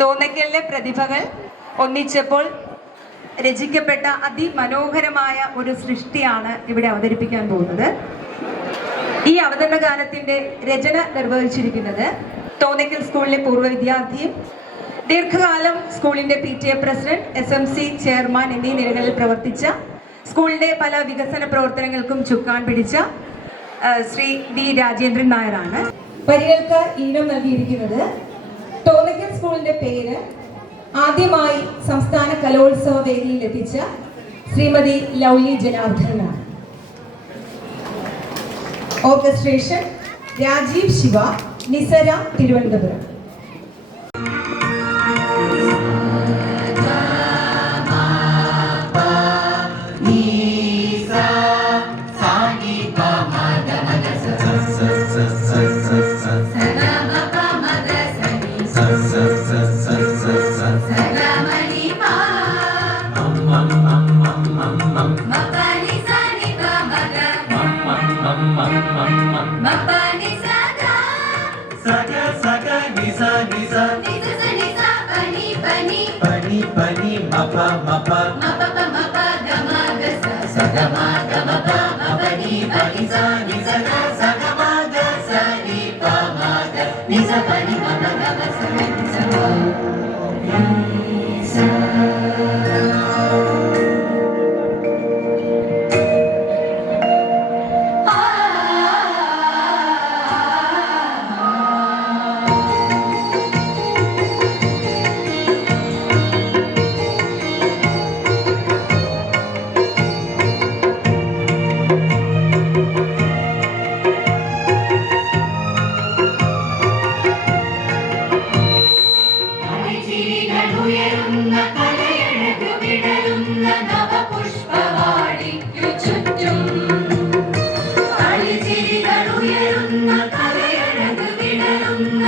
തോന്നയ്ക്കലിലെ പ്രതിഭകൾ ഒന്നിച്ചപ്പോൾ രചിക്കപ്പെട്ട അതിമനോഹരമായ ഒരു സൃഷ്ടിയാണ് ഇവിടെ അവതരിപ്പിക്കാൻ പോകുന്നത്. ഈ അവതരണ ഗാനത്തിന്റെ രചന നിർവഹിച്ചിരിക്കുന്നത് തോന്നയ്ക്കൽ സ്കൂളിലെ പൂർവ വിദ്യാർത്ഥിയും ദീർഘകാലം സ്കൂളിന്റെ P T A president S M C chairman എന്നീ നിലകളിൽ പ്രവർത്തിച്ച സ്കൂളിന്റെ പല വികസന പ്രവർത്തനങ്ങൾക്കും ചുക്കാൻ പിടിച്ച ശ്രീ വി രാജേന്ദ്രൻ നായരാണ്. വരികൾക്ക് ഈണം നൽകിയിരിക്കുന്നത് തോന്നയ്ക്കൽ സ്കൂളിന്റെ പേര് ആദ്യമായി സംസ്ഥാന കലോത്സവ വേദിയിൽ ലഭിച്ച Shrimati Lovely ജനാർദ്ദനാണ് orchestration Rajeev Shiva Nisara Thiruvananthapuram. Pani, pani, mapa, mapa, mapa.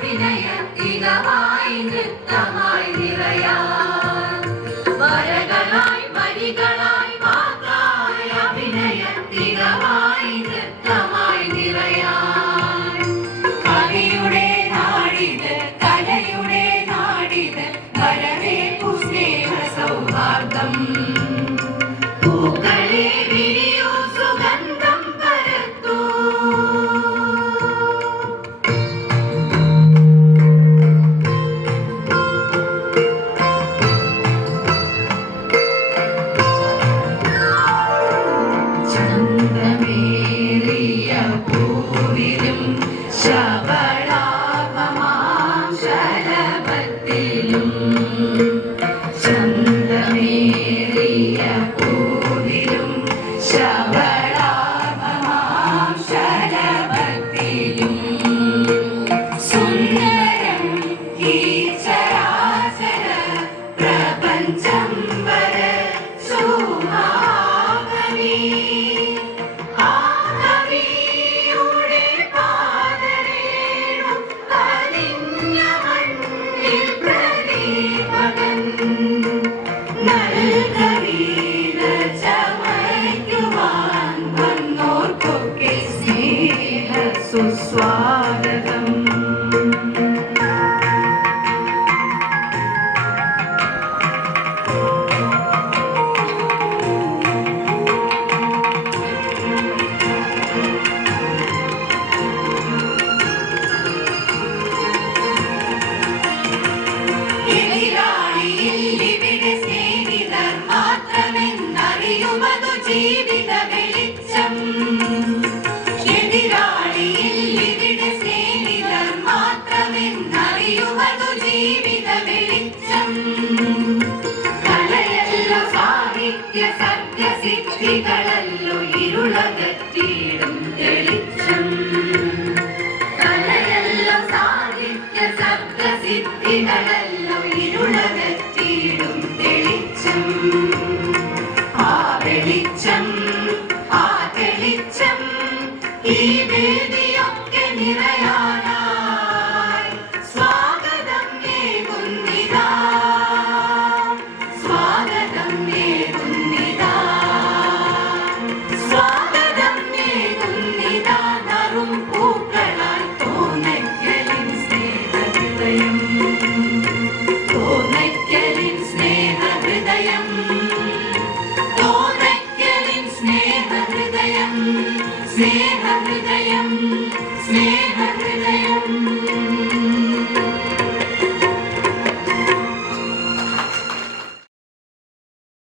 வினயத்தினமாய் நித்தமாய் நிறையா வரகனாய் மணிகள் വരവേൽപ്പു സ്നേഹ സൗഹാർദ്ദം. പൂക്കളെ വിരിയൂ സുഗന്ധം പരത്തൂ. ചന്ദ്രമേറിയ പൂവിലും ശബളാപമാം നിത്യ സത്യസിദ്ധികളല്ലോ ഇരുളകത്തിയിടും തെളിച്ചം. കലയല്ലോ സാഹിത്യ സപ്തസിദ്ധികളല്ലോ సేన హృదయం